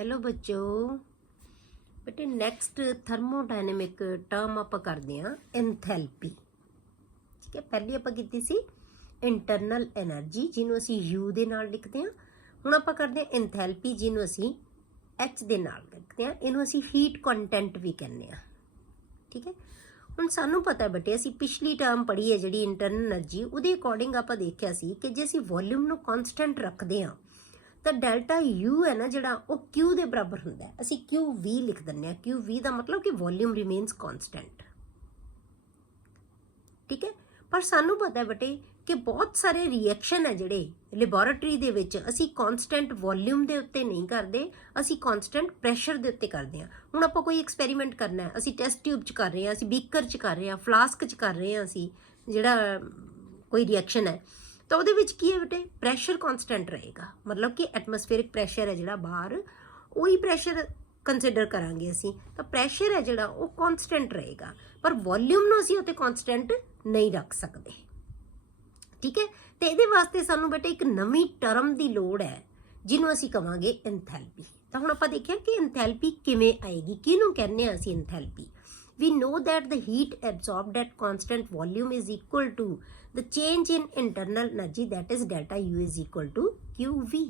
Hello बच्चों। बेटे next thermodynamic term आप करते हैं एंथैल्पी। ठीक है, पहले आप की सी इंटरनल एनर्जी जिन्हों असी यू दे नाल लिखते हैं। हुण आप करते हैं एंथैल्पी जिन्हों असी एच दे नाल लिखते हैं। इनू असी हीट कंटेंट भी कहने हैं। ठीक है, हुण सानू पता है बेटे असी पिछली टर्म पढ़ी है जिहड़ी इंटरनल एनर्जी उहदे अकॉर्डिंग आप देखिया सी कि जे असी वॉल्यूम नू कॉन्सटेंट रखते हैं तो डेल्टा यू है ना जिहड़ा वो क्यू के बराबर हुंदा है। असी क्यू वी लिख दिंदे आ। क्यू वी का मतलब कि वॉल्यूम रिमेन्स कॉन्सटेंट। ठीक है, पर सानू पता है बेटे कि बहुत सारे रिएक्शन है जिहड़े लैबोरेटरी दे विच असी कॉन्सटेंट वॉल्यूम के उत्ते नहीं करते, असी कॉन्सटेंट प्रैशर के उत्ते करते हैं। हुण आपां कोई एक्सपैरीमेंट करना है, असी टेस्ट ट्यूब च कर रहे हैं, असी बीकर च कर रहे हैं, फ्लास्क च कर रहे हैं, असी जिहड़ा कोई रिएक्शन है तो वो की है बेटे प्रैशर कॉन्सटेंट रहेगा। मतलब कि एटमोसफेरिक प्रैशर है जिहड़ा बाहर वही प्रैशर कंसिडर करांगे असी, तो प्रैशर है जिहड़ा वो कॉन्सटेंट रहेगा, पर वॉल्यूम नूं असी उत्ते कॉन्सटेंट नहीं रख सकते। ठीक है, तो ये वास्ते सानू बेटे एक नवी टर्म की लोड़ है जिन्हों असी कहांगे एंथैल्पी। तो हुण आपां देखिए कि एंथैल्पी किवें आएगी, किहनूं कहने आ असी enthalpy. We know that the heat absorbed at constant volume is equal to the change in internal energy, that is delta U is equal to QV.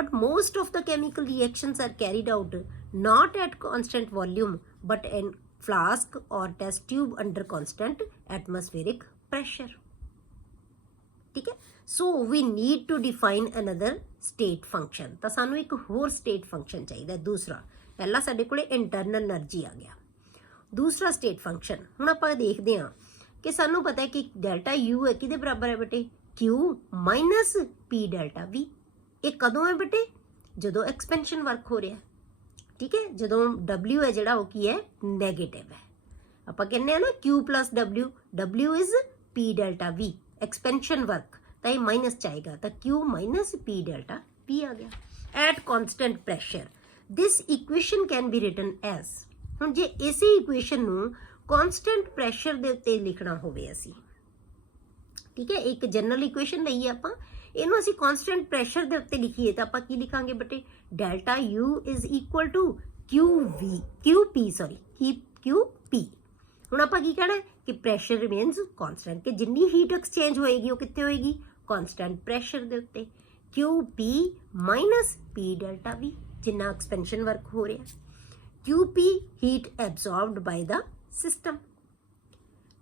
But most of the chemical reactions are carried out not at constant volume but in flask or test tube under constant atmospheric pressure. ठीक है, so we need to define another state function. तो सानू एक होर state function चाहिए। दूसरा पहला साडे कोले internal energy आ गया, दूसरा स्टेट फंक्शन। हुण आपां देखते हैं कि सानू पता है कि डेल्टा यू है किहदे बराबर है बेटे Q minus P delta we. ये कदों है बेटे जदों एक्सपेंशन वर्क हो रहा है। ठीक है, जदों डबल्यू है जिहड़ा वो की है नैगेटिव है। आपां कहने हैं ना Q plus W, W is P delta V, expansion work तो ये माइनस चाहेगा तो Q minus P delta V आ गया at constant pressure. This equation can be written as, हुण जे इसे इक्वेशन नूं कॉन्सटेंट प्रैशर दे उत्ते लिखना होवे असी, ठीक है, एक जनरल इक्वेशन लईए आपां, इहनूं असी कॉन्सटेंट प्रैशर दे उत्ते लिखीए तो आपां की लिखांगे बेटे delta U is equal to Q V Q P हुण आपां की कहना है कि प्रैशर रिमेन्स कॉन्सटेंट, कि जिन्नी हीट एक्सचेंज होएगी वो कित्थे होएगी कॉन्सटेंट प्रैशर दे उत्ते। Q P minus P delta V जिन्ना एक्सपेंशन वर्क हो रहा है। QP heat absorbed by the system,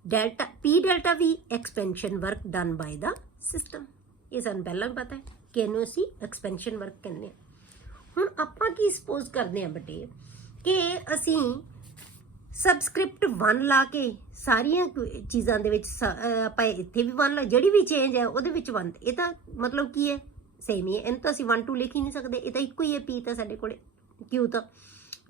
delta P delta V expansion work done by the system। ये सानू पहला भी पता है कि इन्हू असी एक्सपेंशन वर्क कहने हैं। हुण आपां की सपोज करते हैं बेटे कि असी सबस्क्रिप्ट 1 ला के सारियां चीज़ां दे विच आपां इत्थे भी 1 ला, जिहड़ी भी चेंज है उहदे विच 1, ये तां मतलब की है सेम ही है। इन्हूं तां असी 1 2 लिख ही नहीं सकते, ये तां इक्को ही है। P तां साडे कोले Q तां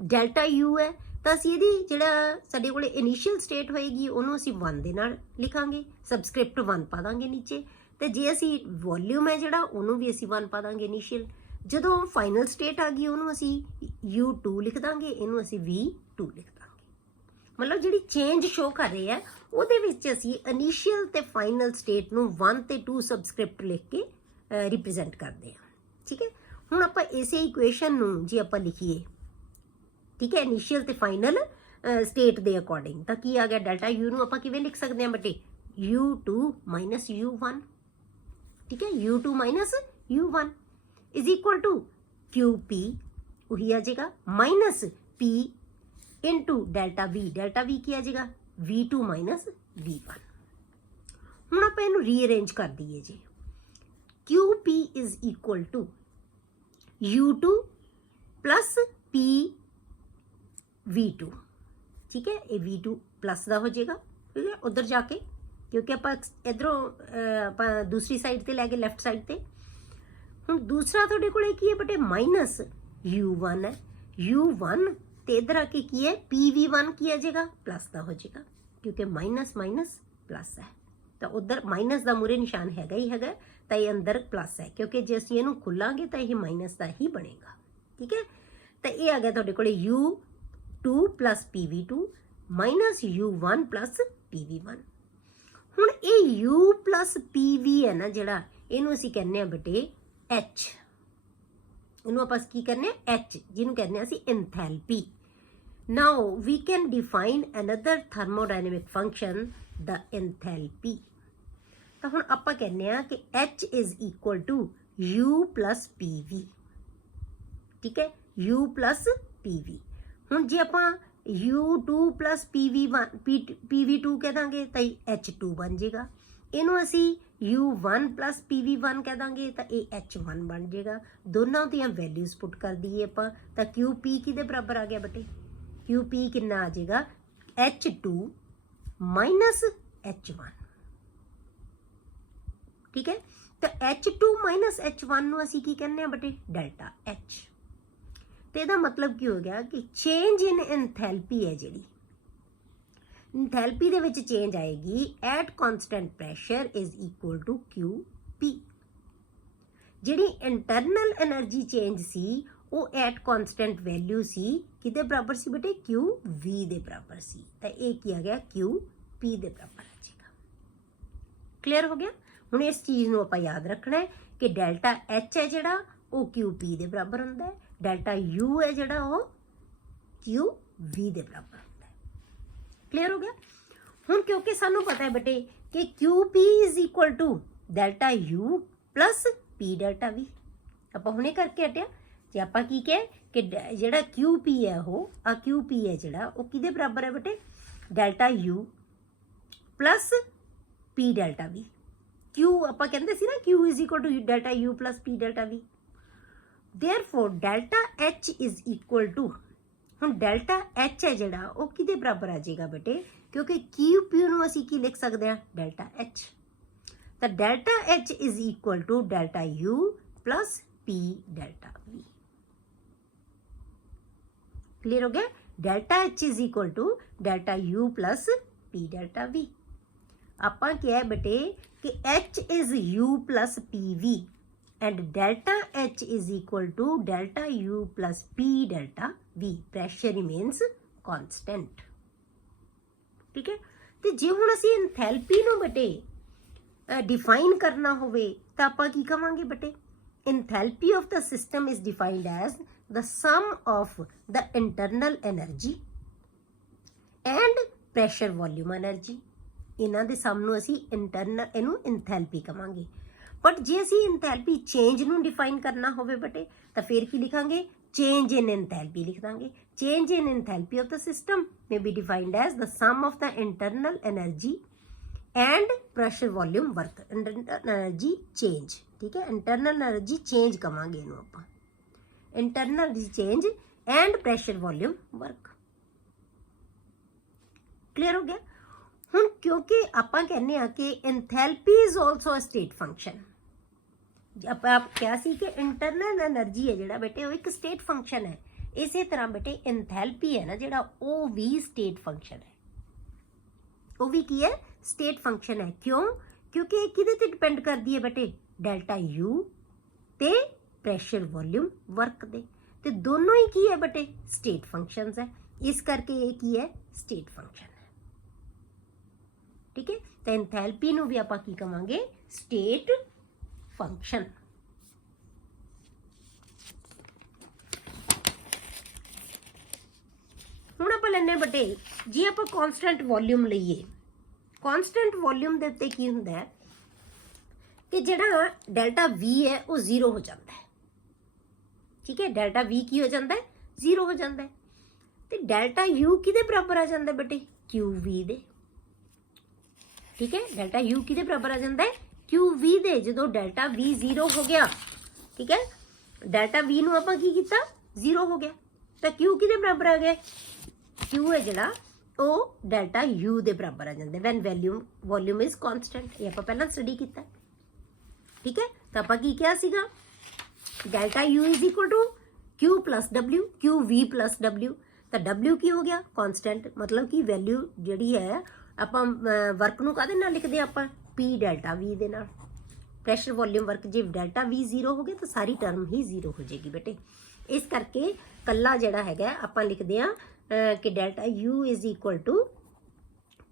डेल्टा यू है तो असी ये जिहड़ा साडे कोले इनिशियल स्टेट होएगी उन्होंने असी 1 दे नाल लिखांगे, सबस्क्रिप्ट 1 पा दांगे नीचे, तो जे असी वॉल्यूम है जिहड़ा उन्होंने भी असी 1 पा दांगे इनिशियल। जदों फाइनल स्टेट आ गई उन्होंने असी U2 लिख दांगे, इनू असी V2 लिख दांगे। मतलब जिहड़ी चेंज शो कर रही है उहदे विच असी इनिशियल ते फाइनल स्टेट नू 1 ते 2 सबस्क्रिप्ट लिख के रिप्रजेंट करते हैं। ठीक है, हुण आपां इसे इक्वेशन नू जे आपां लिखीए, ठीक है, इनिशियल ते फाइनल स्टेट दे अकॉर्डिंग तो की आ गया डेल्टा यू नू आपां किवें लिख सकते हैं बेटे U2 माइनस U1। ठीक है, U2 minus U1 is equal to QP वही आ जाएगा minus P into delta V की आ जाएगा V2 माइनस V1। हुण आपां इहनूं रीअरेंज कर दईए जी, QP is equal to U2 plus P V2। ठीक है, ये V2 प्लस का हो जाएगा। ठीक है, उधर जाके क्योंकि आप इधरों दूसरी साइड ते लैके लैफ्ट साइड ते। हुण दूसरा तुहाडे कोले की है बेटे माइनस U1 है, U1 ते इधर आके की है PV1 की आ जाएगा प्लस का हो जाएगा, क्योंकि माइनस माइनस प्लस है तो उधर माइनस का मूरे निशान हैगा ही हैगा, तो ये अंदर प्लस है, क्योंकि जे असीं इहनूं खुलांगे तो ये माइनस का ही बनेगा। ठीक है, तो ये आ गया तुहाडे कोले U2 plus PV2 minus U1 plus PV1। हुण ये U प्लस PV है ना जिहड़ा इहनूं असीं कहने आ बेटे H। ਇਹਨੂੰ ਆਪਾਂ ਕੀ ਕਰਨੇ ਆ H, ਜਿਹਨੂੰ ਕਹਿੰਦੇ ਆ ਅਸੀਂ enthalpy. Now we can define another thermodynamic function the enthalpy. ਤਾਂ ਹੁਣ ਆਪਾਂ ਕਹਿੰਦੇ ਆ ਕਿ H is equal to U plus PV, ਠੀਕ ਹੈ, U ਪਲਸ PV। ਹੁਣ ਜੇ ਆਪਾਂ U2 ਪਲਸ PV2 ਕਹਿ ਦਾਂਗੇ ਤਾਂ H2 ਬਣ ਜਾਏਗਾ। ਇਹਨੂੰ ਅਸੀਂ U1 ਪਲਸ PV1 ਕਹਿ ਦਾਂਗੇ ਤਾਂ ਇਹ H1 ਬਣ ਜਾਏਗਾ। ਦੋਨਾਂ ਦੀਆਂ ਵੈਲਿਊਜ਼ ਪੁੱਟ ਕਰ ਦਈਏ ਆਪਾਂ ਤਾਂ QP ਕਿਹਦੇ ਬਰਾਬਰ ਆ ਗਿਆ ਬੇਟੇ? QP ਕਿੰਨਾ ਆ ਜਾਏਗਾ? H2 ਮਾਈਨਸ H1, ਠੀਕ ਹੈ। ਤਾਂ H2 ਮਾਈਨਸ H1 ਨੂੰ ਅਸੀਂ ਕੀ ਕਹਿੰਦੇ ਆ ਬੇਟੇ? Delta H। ਤੇ ਇਹਦਾ ਮਤਲਬ ਕੀ ਹੋ ਗਿਆ ਕਿ ਚੇਂਜ ਇਨ ਐਂਥੈਲਪੀ ਹੈ ਜਿਹੜੀ, ਐਂਥੈਲਪੀ ਦੇ ਵਿੱਚ ਚੇਂਜ ਆਏਗੀ at constant pressure is equal to QP। ਜਿਹੜੀ ਇੰਟਰਨਲ એનર્ਜੀ ਚੇਂਜ ਸੀ ਉਹ ਐਟ ਕਨਸਟੈਂਟ ਵੈਲਿਊ ਸੀ, ਕਿਹਦੇ ਬਰਾਬਰ ਸੀ ਬੇਟੇ? QV ਦੇ ਬਰਾਬਰ ਸੀ। ਤਾਂ ਇਹ ਕੀ ਆ ਗਿਆ? QP ਦੇ ਬਰਾਬਰ ਆ ਜਾਏਗਾ। ਕਲੀਅਰ ਹੋ ਗਿਆ? ਹੁਣ ਇਸ ਚੀਜ਼ ਨੂੰ ਆਪਾਂ ਯਾਦ ਰੱਖਣਾ ਹੈ ਕਿ ਡੈਲਟਾ H ਹੈ ਜਿਹੜਾ ਉਹ QP ਦੇ ਬਰਾਬਰ ਹੁੰਦਾ ਹੈ, ਡੈਲਟਾ U ਹੈ ਜਿਹੜਾ ਉਹ QV ਦੇ ਬਰਾਬਰ ਹੁੰਦਾ ਹੈ। ਕਲੀਅਰ ਹੋ ਗਿਆ? ਹੁਣ ਕਿਉਂਕਿ ਸਾਨੂੰ ਪਤਾ ਹੈ ਬੇਟੇ ਕਿ QP is equal to delta U plus P delta V। ਆਪਾਂ ਹੁਣੇ ਕਰਕੇ ਹਟਿਆ। ਜੇ ਆਪਾਂ ਕੀ ਕਹੇ ਕਿ ਜਿਹੜਾ QP ਹੈ ਉਹ QP ਹੈ ਜਿਹੜਾ ਉਹ ਕਿਹਦੇ ਬਰਾਬਰ ਹੈ ਬੇਟੇ? Delta U plus P delta V। Q ਆਪਾਂ ਕਹਿੰਦੇ ਸੀ ਨਾ Q is equal to delta U plus P delta V। Therefore delta H is equal to, ਹੁਣ ਡੈਲਟਾ H ਹੈ ਜਿਹੜਾ ਉਹ ਕਿਹਦੇ ਬਰਾਬਰ ਆ ਜਾਏਗਾ ਬੇਟੇ? ਕਿਉਂਕਿ QP ਨੂੰ ਅਸੀਂ ਕੀ ਲਿਖ ਸਕਦੇ ਹਾਂ? Delta H। ਤਾਂ delta H is equal to delta U plus P delta V। Clear ਹੋ ਗਿਆ? Delta H is equal to delta U plus P delta V। ਆਪਾਂ ਕਿਹਾ ਬੇਟੇ ਕਿ H is U plus PV and delta H is equal to delta U plus P delta V. Pressure remains constant. ठीक है? ਤੇ ਜੇ ਹੁਣ ਅਸੀਂ ਐਂਥੈਲਪੀ ਨੂੰ ਬੇਟੇ ਡਿਫਾਈਨ ਕਰਨਾ ਹੋਵੇ ਤਾਂ ਆਪਾਂ ਕੀ ਕਵਾਂਗੇ ਬੇਟੇ? Enthalpy of the system is defined as the sum of the internal energy and pressure volume energy। ਇਹਨਾਂ ਦੇ ਸਮ ਨੂੰ ਅਸੀਂ ਇੰਟਰਨਲ, ਇਹਨੂੰ ਐਂਥੈਲਪੀ ਕਵਾਂਗੇ। ਬਟ ਜੇ ਅਸੀਂ ਐਂਥੈਲਪੀ ਚੇਂਜ ਨੂੰ ਡਿਫਾਈਨ ਕਰਨਾ ਹੋਵੇ ਬੇਟੇ ਤਾਂ ਫਿਰ ਕੀ ਲਿਖਾਂਗੇ? ਚੇਂਜ ਇਨ ਐਂਥੈਲਪੀ ਲਿਖ ਦਾਂਗੇ। Change in enthalpy of the system may be defined as the sum of the internal energy and pressure volume work। internal energy change, ਠੀਕ ਹੈ, internal energy change ਕਵਾਂਗੇ ਇਹਨੂੰ ਆਪਾਂ, internal energy change and pressure volume work। Clear ਹੋ ਗਿਆ? ਹੁਣ ਕਿਉਂਕਿ ਆਪਾਂ ਕਹਿੰਦੇ ਆ ਕਿ enthalpy is also a state function. ਆਪਾਂ ਕਿਹਾ ਸੀ ਕਿ ਇੰਟਰਨਲ એનર્ਜੀ ਹੈ ਜਿਹੜਾ ਬੇਟੇ ਉਹ ਇੱਕ ਸਟੇਟ ਫੰਕਸ਼ਨ ਹੈ। ਇਸੇ ਤਰ੍ਹਾਂ ਬੇਟੇ ਐਂਥੈਲਪੀ ਹੈ ਨਾ ਜਿਹੜਾ ਉਹ ਵੀ ਸਟੇਟ ਫੰਕਸ਼ਨ ਹੈ। ਉਹ ਵੀ ਕੀ ਹੈ? ਸਟੇਟ ਫੰਕਸ਼ਨ ਹੈ। ਕਿਉਂ? ਕਿਉਂਕਿ ਇਹ ਕਿਹਦੇ ਤੇ ਡਿਪੈਂਡ ਕਰਦੀ ਹੈ ਬੇਟੇ? ਡੈਲਟਾ U ਤੇ ਪ੍ਰੈਸ਼ਰ ਵੋਲਿਊਮ ਵਰਕ ਦੇ। ਤੇ ਦੋਨੋਂ ਹੀ ਕੀ ਹੈ ਬੇਟੇ? ਸਟੇਟ ਫੰਕਸ਼ਨਸ ਹੈ। ਇਸ ਕਰਕੇ ਇਹ ਕੀ ਹੈ? ਸਟੇਟ ਫੰਕਸ਼ਨ ਹੈ। ਠੀਕ ਹੈ? ਤਾਂ ਐਂਥੈਲਪੀ ਨੂੰ ਵੀ ਆਪਾਂ ਕੀ ਕਵਾਂਗੇ? State function. ਹੁਣ ਆਪਾਂ ਲੈਣੇ ਬੇਟੇ ਜੇ ਆਪਾਂ ਕਾਂਸਟੈਂਟ ਵੋਲਿਊਮ ਲਈਏ, ਕਾਂਸਟੈਂਟ ਵੋਲਿਊਮ ਦੇ ਉੱਤੇ ਕੀ ਹੁੰਦਾ ਹੈ ਕਿ ਜਿਹੜਾ ਡੈਲਟਾ V ਹੈ ਉਹ 0 ਹੋ ਜਾਂਦਾ ਹੈ। ਠੀਕ ਹੈ? ਡੈਲਟਾ V ਕੀ ਹੋ ਜਾਂਦਾ ਹੈ? 0 ਹੋ ਜਾਂਦਾ ਹੈ। ਤੇ ਡੈਲਟਾ U ਕਿਹਦੇ ਬਰਾਬਰ ਆ ਜਾਂਦਾ ਬੇਟੇ? QV ਦੇ। ਠੀਕ ਹੈ? ਡੈਲਟਾ U ਕਿਹਦੇ ਬਰਾਬਰ ਆ ਜਾਂਦਾ ਹੈ? QV ਦੇ। ਜਦੋਂ ਡੈਲਟਾ V 0 ਹੋ ਗਿਆ, ਠੀਕ ਹੈ, ਡੈਲਟਾ V ਨੂੰ ਆਪਾਂ ਕੀ ਕੀਤਾ? 0 ਹੋ ਗਿਆ। ਤਾਂ Q ਕਿਹਦੇ ਬਰਾਬਰ ਆ ਗਿਆ? Q ਹੈ ਜਿਹੜਾ ਉਹ ਡੈਲਟਾ U ਦੇ ਬਰਾਬਰ ਆ ਜਾਂਦਾ ਵੈਨ ਵੋਲਿਊਮ ਇਜ਼ ਕਨਸਟੈਂਟ। ਇਹ ਆਪਾਂ ਪਹਿਲਾਂ ਸਟੱਡੀ ਕੀਤਾ। ਠੀਕ ਹੈ? ਤਾਂ ਆਪਾਂ ਕੀ ਕਿਹਾ ਸੀਗਾ? Delta U is equal to Q plus W, QV plus W। ਤਾਂ W ਕੀ ਹੋ ਗਿਆ? ਕਨਸਟੈਂਟ, ਮਤਲਬ ਕਿ ਵੈਲਿਊ ਜਿਹੜੀ ਹੈ ਆਪਾਂ ਵਰਕ ਨੂੰ ਕਾਹਦੇ ਨਾਲ ਲਿਖਦੇ ਆ? ਆਪਾਂ P ਡੈਲਟਾ V ਦੇ ਨਾਲ। ਪ੍ਰੈਸ਼ਰ ਵੋਲਿਊਮ ਵਰਕ ਜੇ ਡੈਲਟਾ V 0 ਹੋ ਗਿਆ ਤਾਂ ਸਾਰੀ ਟਰਮ ਹੀ 0 ਹੋ ਜਾਏਗੀ ਬੇਟੇ। ਇਸ ਕਰਕੇ ਕੱਲਾ ਜਿਹੜਾ ਹੈਗਾ ਆਪਾਂ ਲਿਖਦੇ ਆ ਕਿ delta U is equal to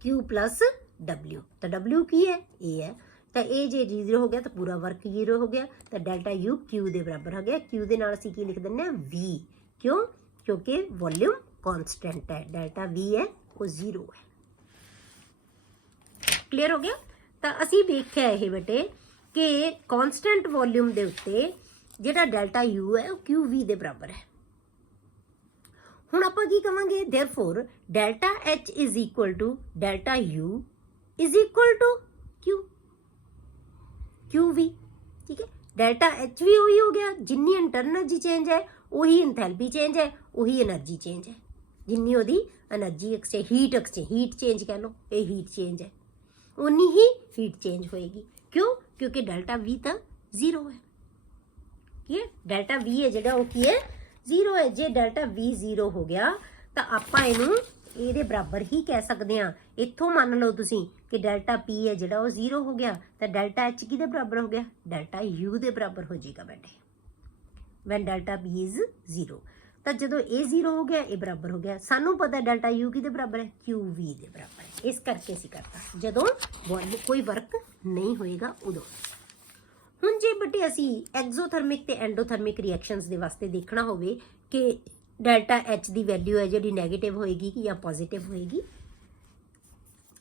Q plus W। ਤਾਂ W ਕੀ ਹੈ? ਇਹ ਹੈ ਤਾਂ ਇਹ ਜੇ 0 ਹੋ ਗਿਆ ਤਾਂ ਪੂਰਾ ਵਰਕ 0 ਹੋ ਗਿਆ, ਤਾਂ ਡੈਲਟਾ ਯੂ ਕਿਊ ਦੇ ਬਰਾਬਰ ਹੋ ਗਿਆ। ਕਿਊ ਦੇ ਨਾਲ ਅਸੀਂ ਕੀ ਲਿਖ ਦਿੰਦੇ ਹਾਂ ਵੀ, ਕਿਉਂ? ਕਿਉਂਕਿ ਵੋਲਿਊਮ ਕਾਂਸਟੈਂਟ ਹੈ, ਡੈਲਟਾ ਵੀ ਹੈ ਉਹ 0 ਹੈ। ਕਲੀਅਰ ਹੋ ਗਿਆ? ਤਾਂ ਅਸੀਂ ਵੇਖਿਆ ਇਹ ਬੇਟੇ ਕਿ ਕਾਂਸਟੈਂਟ ਵੋਲਿਊਮ ਦੇ ਉੱਤੇ ਜਿਹੜਾ ਡੈਲਟਾ ਯੂ ਹੈ ਉਹ ਕਿਊ ਵੀ ਦੇ ਬਰਾਬਰ ਹੈ। ਹੁਣ ਆਪਾਂ ਕੀ ਕਵਾਂਗੇ, therefore delta H is equal to delta U is equal to Q V. ठीक है, डेल्टा H भी वही हो गया, जिन्नी इंटरनल एनर्जी चेंज है वही इंथैल्पी चेंज है, वही एनर्जी चेंज है, जिन्नी ओदी एनर्जी हीट चेंज कह लो, ये हीट चेंज है, उन्नी ही हीट चेंज होएगी। क्यों? क्योंकि डेल्टा V तो 0 है। ठीक है, डेल्टा V है ਜਿਹੜਾ ਉਹ ਕੀ ਹੈ 0 है। जे डेल्टा V 0 हो गया तो ਆਪਾਂ ਇਹਨੂੰ ਇਹਦੇ ਬਰਾਬਰ ਹੀ ਕਹਿ ਸਕਦੇ ਹਾਂ। ਇੱਥੋਂ ਮੰਨ ਲਓ ਤੁਸੀਂ ਕਿ डेल्टा P है ਜਿਹੜਾ ਉਹ 0 ਹੋ ਗਿਆ ਤਾਂ डेल्टा H ਕਿਹਦੇ ਬਰਾਬਰ ਹੋ ਗਿਆ, डेल्टा U ਦੇ ਬਰਾਬਰ ਹੋ ਜਾਏਗਾ ਬੇਟੇ। when डेल्टा P is 0 ਤਾਂ ਜਦੋਂ ਇਹ 0 ਹੋ ਗਿਆ ਇਹ ਬਰਾਬਰ ਹੋ ਗਿਆ। ਸਾਨੂੰ ਪਤਾ डेल्टा U ਕਿਹਦੇ ਬਰਾਬਰ ਹੈ, QV ਦੇ ਬਰਾਬਰ ਹੈ। ਇਸ ਕਰਕੇ ਅਸੀਂ ਕਰਤਾ ਜਦੋਂ ਕੋਈ ਵਰਕ ਨਹੀਂ ਹੋਏਗਾ ਉਦੋਂ। ਹੁਣ ਜੇ ਬੇਟੇ ਅਸੀਂ ਐਗਜ਼ੋਥਰਮਿਕ ਤੇ ਐਂਡੋਥਰਮਿਕ ਰਿਐਕਸ਼ਨਸ ਦੇ ਵਾਸਤੇ ਦੇਖਣਾ ਹੋਵੇ ਕਿ ਡੈਲਟਾ H ਦੀ ਵੈਲਿਊ ਹੈ ਜਿਹੜੀ ਨੈਗੇਟਿਵ ਹੋਏਗੀ ਕਿ ਜਾਂ ਪੋਜ਼ਿਟਿਵ ਹੋਏਗੀ,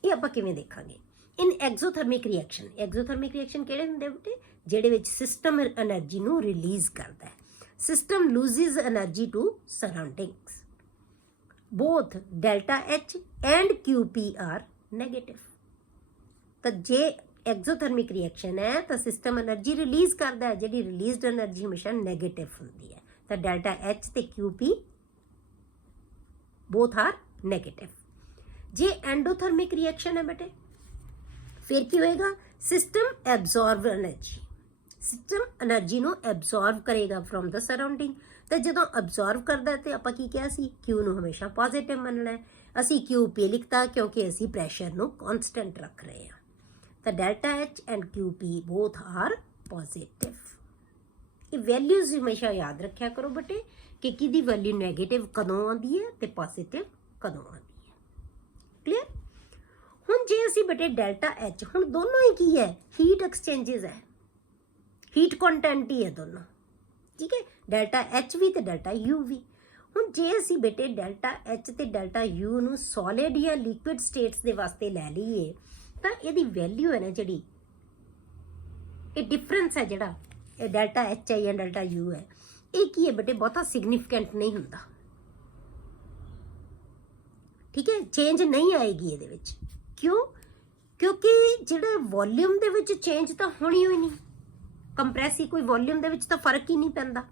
ਇਹ ਆਪਾਂ ਕਿਵੇਂ ਦੇਖਾਂਗੇ। ਇਨ ਐਗਜ਼ੋਥਰਮਿਕ ਰਿਐਕਸ਼ਨ ਕਿਹੜੇ ਹੁੰਦੇ ਬੇਟੇ, ਜਿਹੜੇ ਵਿੱਚ ਸਿਸਟਮ એનર્ਜੀ ਨੂੰ ਰਿਲੀਜ਼ ਕਰਦਾ ਹੈ। System loses energy to surroundings, both delta H and QP are negative. ਤਾਂ ਜੇ ਐਗਜ਼ੋਥਰਮਿਕ ਰਿਐਕਸ਼ਨ ਹੈ ਤਾਂ ਸਿਸਟਮ એનર્ਜੀ ਰਿਲੀਜ਼ ਕਰਦਾ ਹੈ, ਜਿਹੜੀ ਰਿਲੀਜ਼ਡ એનર્ਜੀ ਹਮੇਸ਼ਾ ਨੈਗੇਟਿਵ ਹੁੰਦੀ ਹੈ। ਤਾਂ ਡੈਲਟਾ H ਤੇ QP ਬੋਥ ਆਰ ਨੈਗੇਟਿਵ। ਜੇ ਐਂਡੋਥਰਮਿਕ ਰਿਐਕਸ਼ਨ ਹੈ ਬੇਟੇ ਫਿਰ ਕੀ ਹੋਏਗਾ, system absorb energy, system energy ਨੂੰ ਐਬਜ਼ੌਰਬ ਕਰੇਗਾ ਫਰੋਮ ਦਾ ਸਰਾਊਂਡਿੰਗ। ਤੇ ਜਦੋਂ ਐਬਜ਼ੌਰਬ ਕਰਦਾ ਤੇ ਆਪਾਂ ਕੀ ਕਿਹਾ ਸੀ, Q ਨੂੰ ਹਮੇਸ਼ਾ ਪੋਜ਼ਿਟਿਵ ਮੰਨਣਾ ਹੈ। ਅਸੀਂ QP ਲਿਖਤਾ ਕਿਉਂਕਿ ਅਸੀਂ ਪ੍ਰੈਸ਼ਰ ਨੂੰ ਕਾਂਸਟੈਂਟ ਰੱਖ ਰਹੇ ਹਾਂ। ਤਾਂ delta H and QP both are positive. ਇਹ ਵੈਲਿਊਜ਼ ਹਮੇਸ਼ਾ ਯਾਦ ਰੱਖਿਆ ਕਰੋ ਬੇਟੇ ਕਿ ਕਿਹਦੀ ਵੈਲਿਊ ਨੈਗੇਟਿਵ ਕਦੋਂ ਆਉਂਦੀ ਹੈ ਤੇ ਪੋਜ਼ਿਟਿਵ ਕਦੋਂ ਆਉਂਦੀ ਹੈ। ਕਲੀਅਰ? ਹੁਣ ਜੇ ਅਸੀਂ ਬੇਟੇ ਡੈਲਟਾ H, ਹੁਣ ਦੋਨੋਂ ਹੀ ਕੀ ਹੈ, ਹੀਟ ਐਕਸਚੇਂਜਸ ਹੈ, ਹੀਟ ਕੰਟੈਂਟ ਹੀ ਹੈ ਦੋਨੋਂ। ਠੀਕ ਹੈ, ਡੈਲਟਾ H ਵੀ ਤੇ ਡੈਲਟਾ U ਵੀ। ਹੁਣ ਜੇ ਅਸੀਂ ਬੇਟੇ ਡੈਲਟਾ H ਤੇ ਡੈਲਟਾ U ਨੂੰ ਸੋਲਿਡ ਜਾਂ ਲਿਕੁਇਡ ਸਟੇਟਸ ਦੇ ਵਾਸਤੇ ਲੈ ਲਈਏ ਤਾਂ ਇਹਦੀ ਵੈਲਿਊ ਹੈ ਨਾ ਜਿਹੜੀ, ਇਹ ਡਿਫਰੈਂਸ ਹੈ ਜਿਹੜਾ ਇਹ ਡੈਲਟਾ H ਹੈ ਜਾਂ ਡੈਲਟਾ U ਹੈ, ਇਹ ਕੀ ਹੈ ਬੇਟੇ ਬਹੁਤਾ ਸਿਗਨੀਫਿਕੈਂਟ ਨਹੀਂ ਹੁੰਦਾ। ਠੀਕ ਹੈ, ਚੇਂਜ ਨਹੀਂ ਆਏਗੀ ਇਹਦੇ ਵਿੱਚ। ਕਿਉਂ? ਕਿਉਂਕਿ ਜਿਹੜੇ ਵੋਲਿਊਮ ਦੇ ਵਿੱਚ ਚੇਂਜ ਤਾਂ ਹੋਣੀ ਹੋਈ ਨਹੀਂ, ਕੰਪਰੈਸ ਹੀ ਕੋਈ ਵੋਲਿਊਮ ਦੇ ਵਿੱਚ ਤਾਂ ਫਰਕ ਹੀ ਨਹੀਂ ਪੈਂਦਾ।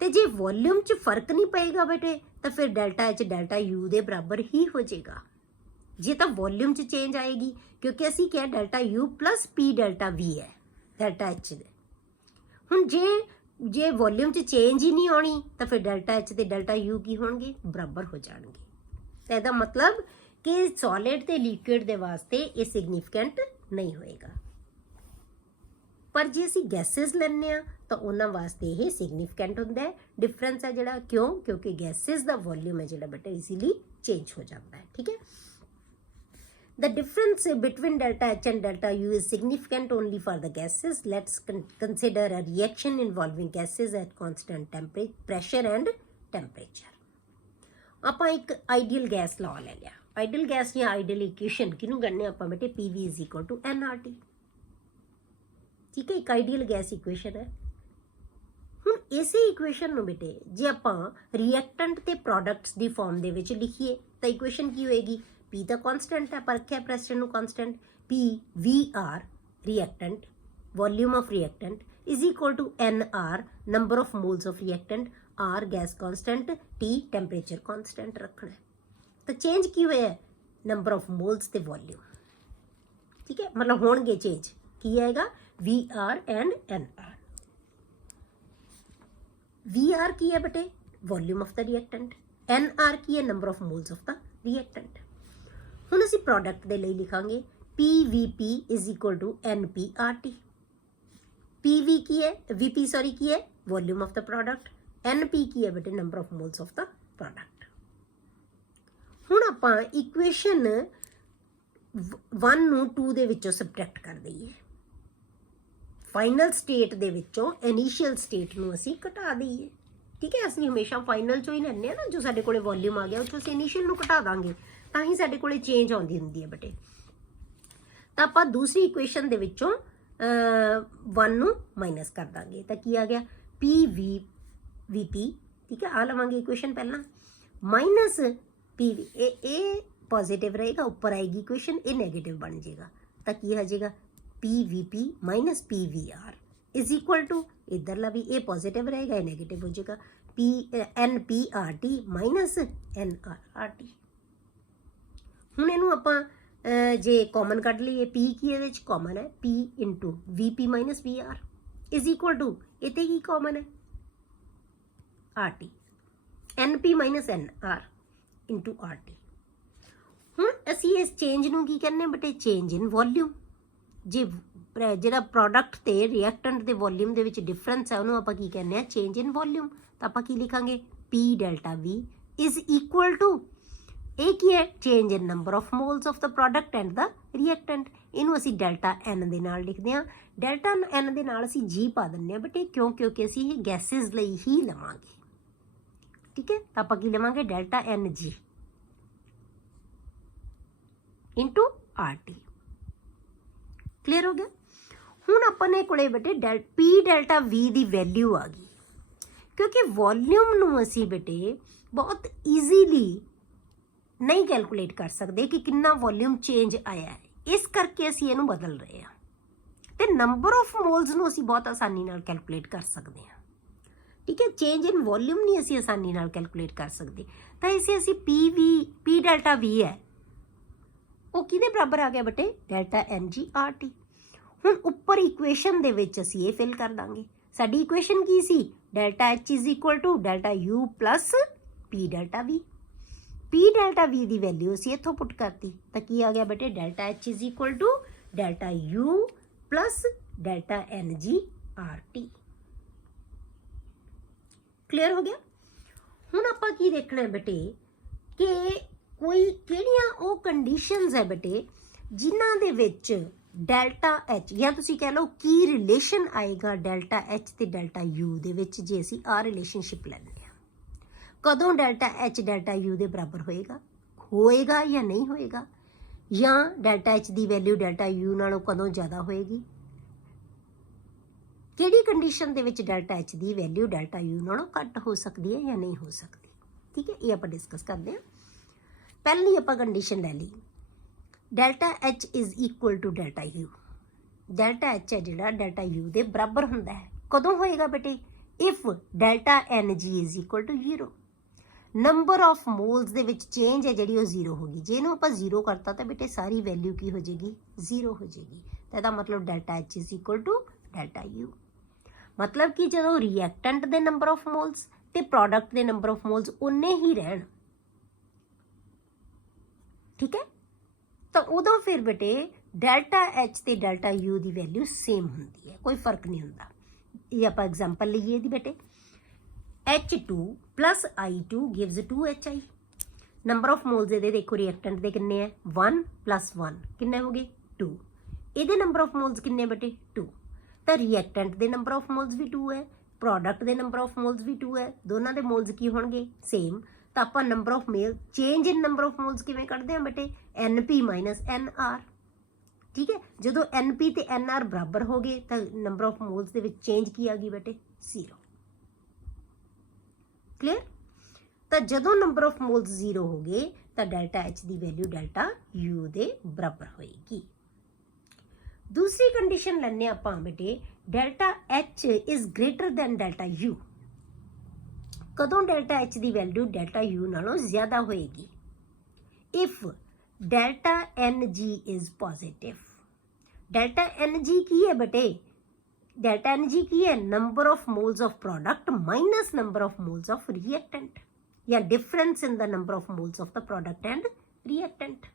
ਤੇ ਜੇ ਵੋਲਿਊਮ 'ਚ ਫਰਕ ਨਹੀਂ ਪਏਗਾ ਬੇਟੇ ਤਾਂ ਫਿਰ ਡੈਲਟਾ H ਡੈਲਟਾ U ਦੇ ਬਰਾਬਰ ਹੀ ਹੋ ਜਾਏਗਾ। ਜੇ ਤਾਂ ਵੋਲਿਊਮ 'ਚ ਚੇਂਜ ਆਏਗੀ, ਕਿਉਂਕਿ ਅਸੀਂ ਕਿਹਾ delta U plus P delta V ਹੈ ਡੈਲਟਾ H ਦੇ। ਹੁਣ ਜੇ ਵੋਲਿਊਮ 'ਚ ਚੇਂਜ ਹੀ ਨਹੀਂ ਆਉਣੀ ਤਾਂ ਫਿਰ ਡੈਲਟਾ H ਤੇ ਡੈਲਟਾ U ਕੀ ਹੋਣਗੇ, ਬਰਾਬਰ ਹੋ ਜਾਣਗੇ। ਤਾਂ ਇਹਦਾ ਮਤਲਬ ਕਿ ਸੋਲਿਡ ਤੇ ਲਿਕੁਇਡ ਦੇ ਵਾਸਤੇ ਇਹ ਸਿਗਨੀਫਿਕੈਂਟ ਨਹੀਂ ਹੋਏਗਾ। ਪਰ ਜੇ ਅਸੀਂ ਗੈਸਿਸ ਲੈਂਦੇ ਹਾਂ ਤਾਂ ਉਹਨਾਂ ਵਾਸਤੇ ਇਹ ਸਿਗਨੀਫਿਕੈਂਟ ਹੁੰਦਾ ਹੈ। ਡਿਫਰੈਂਸ ਹੈ ਜਿਹੜਾ, ਕਿਉਂ? ਕਿਉਂਕਿ ਗੈਸਿਸ ਦਾ ਵੋਲਿਊਮ ਹੈ ਜਿਹੜਾ ਬੇਟਾ ਇਜ਼ੀਲੀ ਚੇਂਜ ਹੋ ਜਾਂਦਾ ਹੈ। ਠੀਕ ਹੈ, the difference between delta H and delta U is significant only for the gases. Let's consider a reaction involving gases at constant pressure and temperature. ਆਪਾਂ ਇੱਕ ਆਈਡੀਅਲ ਗੈਸ ਲਾ ਲੈ ਲਿਆ। ਆਈਡੀਅਲ ਗੈਸ ਜਾਂ ਆਈਡੀਅਲ ਇਕੁਏਸ਼ਨ ਕਿਹਨੂੰ ਕਹਿੰਦੇ ਆਪਾਂ ਬੇਟੇ, PV is equal to nRT। ਠੀਕ ਹੈ, ਇੱਕ ਆਈਡੀਅਲ ਗੈਸ ਇਕੁਏਸ਼ਨ ਹੈ। ਹੁਣ ਇਸੇ ਇਕੁਏਸ਼ਨ ਨੂੰ ਬੇਟੇ ਜੇ ਆਪਾਂ ਰਿਐਕਟੈਂਟ ਤੇ ਪ੍ਰੋਡਕਟਸ ਦੀ ਫਾਰਮ ਦੇ ਵਿੱਚ ਲਿਖੀਏ ਤਾਂ ਇਕੁਏਸ਼ਨ ਕੀ ਹੋਏਗੀ, P ਤਾਂ ਕਾਂਸਟੈਂਟ ਹੈ, ਪਰ ਰੱਖਿਆ ਪ੍ਰੈਸ਼ਰ ਨੂੰ constant, PVR reactant, volume of reactant is equal to NR number of moles of reactant, R gas constant, T temperature constant ਰੱਖਣਾ ਹੈ। ਤਾਂ ਚੇਂਜ ਕੀ ਹੋਇਆ, ਨੰਬਰ ਆਫ ਮੋਲਸ ਤੇ ਵੋਲਿਊਮ। ਠੀਕ ਹੈ, ਮਤਲਬ ਹੋਣਗੇ ਚੇਂਜ, ਕੀ ਆਏਗਾ VR ਐਂਡ NR। VR ਕੀ ਹੈ ਬੇਟੇ, volume of the reactant, NR ਕੀ ਹੈ, number of moles of the reactant. ਹੁਣ ਅਸੀਂ ਪ੍ਰੋਡਕਟ ਦੇ ਲਈ ਲਿਖਾਂਗੇ PVP is equal to NPRT। PV ਕੀ ਹੈ, VP ਸੌਰੀ ਕੀ ਹੈ, volume of the product, NP ਕੀ ਹੈ ਬੇਟੇ, number of moles of the product. ਹੁਣ ਆਪਾਂ ਇਕੁਏਸ਼ਨ 1 ਨੂੰ 2 ਦੇ ਵਿੱਚੋਂ ਸਬਟਰੈਕਟ ਕਰ ਦਈਏ। ਫਾਈਨਲ ਸਟੇਟ ਦੇ ਵਿੱਚੋਂ ਇਨੀਸ਼ੀਅਲ ਸਟੇਟ ਨੂੰ ਅਸੀਂ ਘਟਾ ਦਈਏ। ਠੀਕ ਹੈ, ਅਸੀਂ ਹਮੇਸ਼ਾ ਫਾਈਨਲ ਚੋਂ ਹੀ ਲੈਂਦੇ ਹਾਂ ਨਾ, ਜੋ ਸਾਡੇ ਕੋਲੇ ਵੋਲਿਊਮ ਆ ਗਿਆ ਉਹ 'ਚੋਂ ਅਸੀਂ ਇਨੀਸ਼ੀਅਲ ਨੂੰ ਘਟਾ ਦਾਂਗੇ ਤਾਂ ਹੀ ਸਾਡੇ ਕੋਲੇ ਚੇਂਜ ਆਉਂਦੀ ਹੁੰਦੀ ਹੈ ਬੇਟੇ। ਤਾਂ ਆਪਾਂ ਦੂਸਰੀ ਇਕੁਏਸ਼ਨ ਦੇ ਵਿੱਚੋਂ 1 ਨੂੰ ਮਾਈਨਸ ਕਰ ਦਾਂਗੇ ਤਾਂ ਕੀ ਆ ਗਿਆ PVP। ਠੀਕ ਹੈ, ਆ ਲਵਾਂਗੇ ਇਕੁਏਸ਼ਨ ਪਹਿਲਾਂ ਮਾਈਨਸ PV, ਇਹ ਪੋਜ਼ਿਟਿਵ ਰਹੇਗਾ, ਉੱਪਰ ਆਏਗੀ ਇਕੁਏਸ਼ਨ, ਇਹ ਨੈਗੇਟਿਵ ਬਣ ਜਾਏਗਾ ਤਾਂ ਕੀ ਆ ਜਾਏਗਾ PVP minus PVR is equal to, इधरला भी ये पॉजिटिव रहेगा, ये नेगेटिव हो जाएगा, NPRT माइनस NRRT। ਹੁਣ ਇਹਨੂੰ ਆਪਾਂ ਜੇ ਕਾਮਨ ਕੱਢ ਲਈਏ, P ਕੀ ਇਹਦੇ ਵਿੱਚ ਕਾਮਨ ਹੈ, P into VP minus VR is equal to, ਇੱਥੇ ਕੀ ਕਾਮਨ ਹੈ RT, NP minus NR into RT। ਹੁਣ ਅਸੀਂ ਇਸ ਚੇਂਜ ਨੂੰ ਕੀ ਕਹਿੰਦੇ ਬੇਟੇ, ਚੇਂਜ ਇਨ ਵੋਲਿਊਮ। ਜੇ ਜਿਹੜਾ ਪ੍ਰੋਡਕਟ ਤੇ ਰਿਐਕਟੈਂਟ ਦੇ ਵੋਲਿਊਮ ਦੇ ਵਿੱਚ ਡਿਫਰੈਂਸ ਹੈ ਉਹਨੂੰ ਆਪਾਂ ਕੀ ਕਹਿੰਦੇ ਆ, ਚੇਂਜ ਇਨ ਵੋਲਿਊਮ। ਤਾਂ ਆਪਾਂ ਕੀ ਲਿਖਾਂਗੇ P delta V is equal to, ਇਹ ਕੀ ਹੈ, change in number of moles of the product and the reactant. ਇਹਨੂੰ ਅਸੀਂ ਡੈਲਟਾ N ਦੇ ਨਾਲ ਲਿਖਦੇ ਹਾਂ। ਡੈਲਟਾ N ਦੇ ਨਾਲ ਅਸੀਂ G ਪਾ ਦਿੰਦੇ ਹਾਂ ਬੇਟੇ, ਕਿਉਂਕਿ ਅਸੀਂ ਇਹ ਗੈਸਿਸ ਲਈ ਹੀ ਲਵਾਂਗੇ। ਠੀਕ ਹੈ, ਤਾਂ ਆਪਾਂ ਕੀ ਲਵਾਂਗੇ delta NG into RT। Clear ਹੋ ਗਿਆ। ਹੁਣ ਆਪਣੇ ਕੋਲੇ ਬੇਟੇ P ਡੈਲਟਾ V ਦੀ ਵੈਲਿਊ ਆ ਗਈ, ਕਿਉਂਕਿ ਵੋਲਿਊਮ ਨੂੰ ਅਸੀਂ ਬੇਟੇ ਬਹੁਤ ਈਜ਼ੀਲੀ ਨਹੀਂ ਕੈਲਕੂਲੇਟ ਕਰ ਸਕਦੇ ਕਿ ਕਿੰਨਾ ਵੋਲਿਊਮ ਚੇਂਜ ਆਇਆ ਹੈ, ਇਸ ਕਰਕੇ ਅਸੀਂ ਇਹਨੂੰ ਬਦਲ ਰਹੇ ਹਾਂ। ਤੇ ਨੰਬਰ ਆਫ ਮੋਲਸ ਨੂੰ ਅਸੀਂ ਬਹੁਤ ਆਸਾਨੀ ਨਾਲ ਕੈਲਕੂਲੇਟ ਕਰ ਸਕਦੇ ਹਾਂ। ਠੀਕ ਹੈ, ਚੇਂਜ ਇਨ ਵੋਲਿਊਮ ਨਹੀਂ ਅਸੀਂ ਆਸਾਨੀ ਨਾਲ ਕੈਲਕੂਲੇਟ ਕਰ ਸਕਦੇ, ਤਾਂ ਇਸੇ ਅਸੀਂ P ਡੈਲਟਾ V ਹੈ ਉਹ ਕਿਹਦੇ ਬਰਾਬਰ ਆ ਗਿਆ ਬੇਟੇ, ਡੈਲਟਾ NGRT। ਹੁਣ ਉੱਪਰ ਇਕੁਏਸ਼ਨ ਦੇ ਵਿੱਚ ਅਸੀਂ ਇਹ ਫਿਲ ਕਰ ਦਾਂਗੇ। ਸਾਡੀ ਇਕੁਏਸ਼ਨ ਕੀ ਸੀ, delta H is equal to delta U plus P delta V। P delta V ਦੀ ਵੈਲਿਊ ਅਸੀਂ ਇੱਥੋਂ ਪੁੱਟ ਕਰਤੀ ਤਾਂ ਕੀ ਆ ਗਿਆ ਬੇਟੇ, delta H is equal to delta U plus delta NGRT। Clear ਹੋ ਗਿਆ। ਹੁਣ ਆਪਾਂ ਕੀ ਦੇਖਣਾ ਹੈ ਬੇਟੇ ਕਿ ਕੋਈ ਕਿਹੜੀਆਂ ਉਹ ਕੰਡੀਸ਼ਨਸ ਹੈ ਬੇਟੇ ਜਿਨ੍ਹਾਂ ਦੇ ਵਿੱਚ ਡੈਲਟਾ H ਜਾਂ ਤੁਸੀਂ ਕਹਿ ਲਓ ਕੀ ਰਿਲੇਸ਼ਨ ਆਏਗਾ ਡੈਲਟਾ H ਤੇ ਡੈਲਟਾ U ਦੇ ਵਿੱਚ, ਜੇ ਅਸੀਂ ਆਹ ਰਿਲੇਸ਼ਨਸ਼ਿਪ ਲੈਂਦੇ ਹਾਂ। ਕਦੋਂ ਡੈਲਟਾ H ਡੈਲਟਾ U ਦੇ ਬਰਾਬਰ ਹੋਏਗਾ ਜਾਂ ਨਹੀਂ ਹੋਏਗਾ, ਜਾਂ ਡੈਲਟਾ H ਦੀ ਵੈਲਿਊ ਡੈਲਟਾ U ਨਾਲੋਂ ਕਦੋਂ ਜ਼ਿਆਦਾ ਹੋਏਗੀ, ਕਿਹੜੀ ਕੰਡੀਸ਼ਨ ਦੇ ਵਿੱਚ ਡੈਲਟਾ H ਦੀ ਵੈਲਿਊ ਡੈਲਟਾ U ਨਾਲੋਂ ਘੱਟ ਹੋ ਸਕਦੀ ਹੈ ਜਾਂ ਨਹੀਂ ਹੋ ਸਕਦੀ। ਠੀਕ ਹੈ, ਇਹ ਆਪਾਂ ਡਿਸਕਸ ਕਰਦੇ ਹਾਂ। ਪਹਿਲੀ ਆਪਾਂ ਕੰਡੀਸ਼ਨ ਲੈ ਲਈ, delta H is equal to delta U। Delta H ਹੈ ਜਿਹੜਾ ਡੈਲਟਾ U ਦੇ ਬਰਾਬਰ ਹੁੰਦਾ ਹੈ, ਕਦੋਂ ਹੋਏਗਾ ਬੇਟੇ, if delta NG is equal to 0। Number of moles ਦੇ ਵਿੱਚ ਚੇਂਜ ਹੈ ਜਿਹੜੀ ਉਹ 0 ਹੋਗੀ। ਜੇ ਇਹਨੂੰ ਆਪਾਂ 0 ਕਰਤਾ ਤਾਂ ਬੇਟੇ ਸਾਰੀ ਵੈਲਿਊ ਕੀ ਹੋ ਜਾਏਗੀ, 0 ਹੋ ਜਾਏਗੀ। ਤਾਂ ਇਹਦਾ ਮਤਲਬ delta H is equal to delta U। ਮਤਲਬ ਕਿ ਜਦੋਂ ਰਿਐਕਟੈਂਟ ਦੇ ਨੰਬਰ ਆਫ ਮੋਲਸ ਤੇ ਪ੍ਰੋਡਕਟ ਦੇ ਨੰਬਰ ਆਫ ਮੋਲਸ ਉਨੇ ਹੀ ਰਹਿਣ, ਠੀਕ ਹੈ, ਤਾਂ ਉਦੋਂ ਫਿਰ ਬੇਟੇ ਡੈਲਟਾ H ਤੇ ਡੈਲਟਾ U ਦੀ ਵੈਲਿਊ ਸੇਮ ਹੁੰਦੀ ਹੈ, ਕੋਈ ਫਰਕ ਨਹੀਂ ਹੁੰਦਾ। ਇਹ ਆਪਾਂ ਐਗਜ਼ਾਮਪਲ ਲਈਏ ਇਹਦੀ ਬੇਟੇ, H2 plus I2 gives 2HI। Number of moles ਇਹਦੇ ਦੇਖੋ ਰਿਐਕਟੈਂਟ ਦੇ ਕਿੰਨੇ ਹੈ, 1 plus 1 ਕਿੰਨੇ ਹੋ ਗਏ 2। ਇਹਦੇ ਨੰਬਰ ਆਫ ਮੋਲਸ ਕਿੰਨੇ ਬੇਟੇ 2, ਤਾਂ ਰਿਐਕਟੈਂਟ ਦੇ ਨੰਬਰ ਆਫ ਮੋਲਸ ਵੀ 2 ਹੈ, ਪ੍ਰੋਡਕਟ ਦੇ ਨੰਬਰ ਆਫ ਮੋਲਸ ਵੀ 2 ਹੈ, ਦੋਨਾਂ ਦੇ ਮੋਲਸ ਕੀ ਹੋਣਗੇ, ਸੇਮ। ਤਾਂ ਆਪਾਂ number of change in number of moles ਕਿਵੇਂ ਕੱਢਦੇ ਹਾਂ ਬੇਟੇ, NP ਮਾਈਨਸ NR। ਠੀਕ ਹੈ, ਜਦੋਂ NP ਤੇ NR ਬਰਾਬਰ ਹੋ ਗਏ ਤਾਂ ਨੰਬਰ ਆਫ ਮੋਲਸ ਦੇ ਵਿੱਚ ਚੇਂਜ ਕੀ ਆ ਗਈ ਬੇਟੇ, 0। ਕਲੀਅਰ। ਤਾਂ ਜਦੋਂ ਨੰਬਰ ਆਫ ਮੋਲਸ 0 ਹੋ ਗਏ ਤਾਂ ਡੈਲਟਾ H ਦੀ ਵੈਲਿਊ ਡੈਲਟਾ U ਦੇ ਬਰਾਬਰ ਹੋਏਗੀ। ਦੂਸਰੀ ਕੰਡੀਸ਼ਨ ਲੈਣੇ ਆਪਾਂ ਬੇਟੇ, delta H is greater than delta U। ਕਦੋਂ ਡੈਲਟਾ H ਦੀ ਵੈਲਿਊ ਡੈਲਟਾ U ਨਾਲੋਂ ਜ਼ਿਆਦਾ ਹੋਏਗੀ, if delta NG is positive. Delta NG ਕੀ ਹੈ ਬੇਟੇ, ਡੈਲਟਾ NG ਕੀ ਹੈ, number of moles of product minus number of moles of reactant, ਜਾਂ difference in the number of moles of the product and reactant.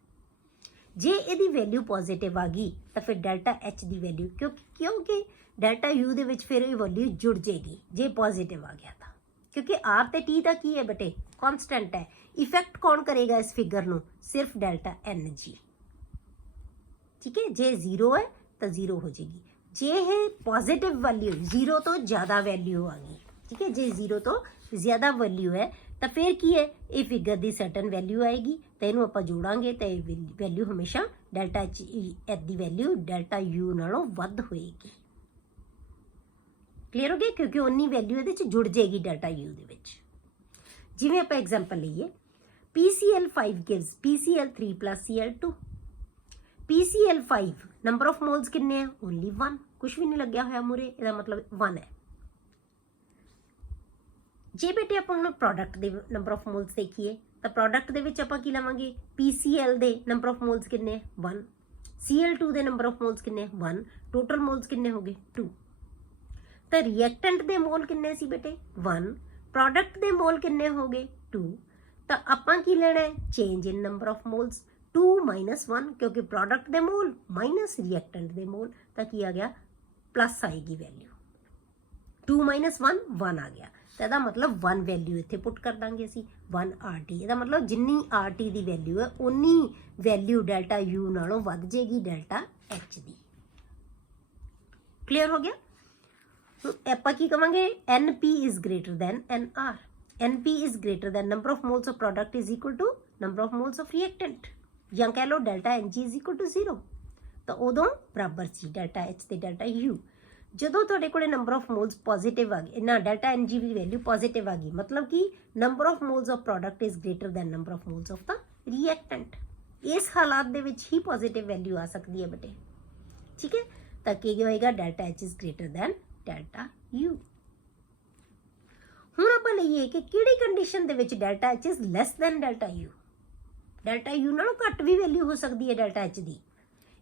ਜੇ ਇਹਦੀ value positive ਆ ਗਈ ਤਾਂ ਫਿਰ ਡੈਲਟਾ H ਦੀ ਵੈਲਿਊ ਕਿਉਂਕਿ ਡੈਲਟਾ U ਦੇ ਵਿੱਚ ਫਿਰ ਇਹ ਵੈਲਿਊ ਜੁੜ ਜਾਏਗੀ ਜੇ ਪੋਜ਼ਿਟਿਵ ਆ ਗਿਆ ਤਾਂ, ਕਿਉਂਕਿ R ਤੇ T ਦਾ ਕੀ ਹੈ ਬੇਟੇ, ਕਨਸਟੈਂਟ ਹੈ। ਇਫੈਕਟ ਕੌਣ ਕਰੇਗਾ ਇਸ ਫਿਗਰ ਨੂੰ, ਸਿਰਫ ਡੈਲਟਾ NG। ਠੀਕ ਹੈ, ਜੇ 0 ਹੈ ਤਾਂ 0 ਹੋ ਜਾਏਗੀ। जे ये पॉजिटिव वैल्यू 0 तो ज़्यादा वैल्यू आ गई, ठीक है, जे 0 तो ज़्यादा वैल्यू है तो फिर की है ये फिगर की सर्टन वैल्यू आएगी तो इनू आप जोड़ांगे तो वैल्यू हमेशा डेल्टा एच की वैल्यू डेल्टा यू नालों वध होएगी। क्लीयर हो गया, क्योंकि उन्नी वैल्यू ये जुड़ जाएगी डेल्टा यू दे विच। जिवें आप एग्जाम्पल लीए PCl5 gives PCl3 plus Cl2। PCl5 number of moles किन्ने हैं? ओनली 1, कुछ भी नहीं लग्या होया मूरे, इसका मतलब 1 है। जे बेटे आप हम product they number of moles देखिए तो प्रोडक्ट दे विच आपां की लवांगे PCl they number of moles किन्ने हैं? 1, Cl2 they number of moles किन्ने हैं? 1, टोटल मोल्स किन्ने हो गए? 2। तो रिएक्टेंट दे मोल किन्ने सी बेटे? 1, प्रोडक्ट दे मोल किन्ने हो गए? 2। तो आपां की लेना है? Change in number of moles, 2 - 1, क्योंकि प्रोडक्ट दे मोल माइनस रिएक्टेंट दे मोल, तो की आ गया प्लस आएगी वैल्यू, 2 - 1 1 आ गया, तो यदा मतलब 1 वैल्यू इत्थे पुट कर देंगे असी 1 RT। यदा मतलब जिन्नी RT की वैल्यू है उन्नी वैल्यू डेल्टा यू नालों वध जाएगी डेल्टा एच दी। क्लीयर हो गया। तो आपां की कहांगे NP is greater than NR। NP is greater than number of moles of product is equal to number of moles of reactant, ਜਾਂ कह लो delta NG is equal to 0। तो उदों बराबर सी डेल्टा H ते डेल्टा U। ਜਦੋਂ ਤੁਹਾਡੇ ਕੋਲੇ ਨੰਬਰ ਆਫ ਮੋਲਸ ਪੋਜ਼ਿਟਿਵ ਆ ਗਏ ਨਾ, ਡੈਲਟਾ NG ਦੀ ਵੈਲਿਊ ਪੋਜ਼ਿਟਿਵ ਆ ਗਈ, ਮਤਲਬ ਕਿ number of moles of product is greater then number of moles of the reactant. ਇਸ ਹਾਲਾਤ ਦੇ ਵਿੱਚ ਹੀ ਪੋਜ਼ਿਟਿਵ ਵੈਲਿਊ ਆ ਸਕਦੀ ਹੈ ਬੇਟੇ, ਠੀਕ ਹੈ। ਤਾਂ ਕੀ ਹੋਏਗਾ? Delta H is greater than delta U। ਹੁਣ ਆਪਾਂ ਲਈਏ ਕਿ ਕਿਹੜੀ ਕੰਡੀਸ਼ਨ ਦੇ ਵਿੱਚ delta H is less than delta U। Delta U ਨਾਲੋਂ ਘੱਟ ਵੀ ਵੈਲਿਊ ਹੋ ਸਕਦੀ ਹੈ delta H the.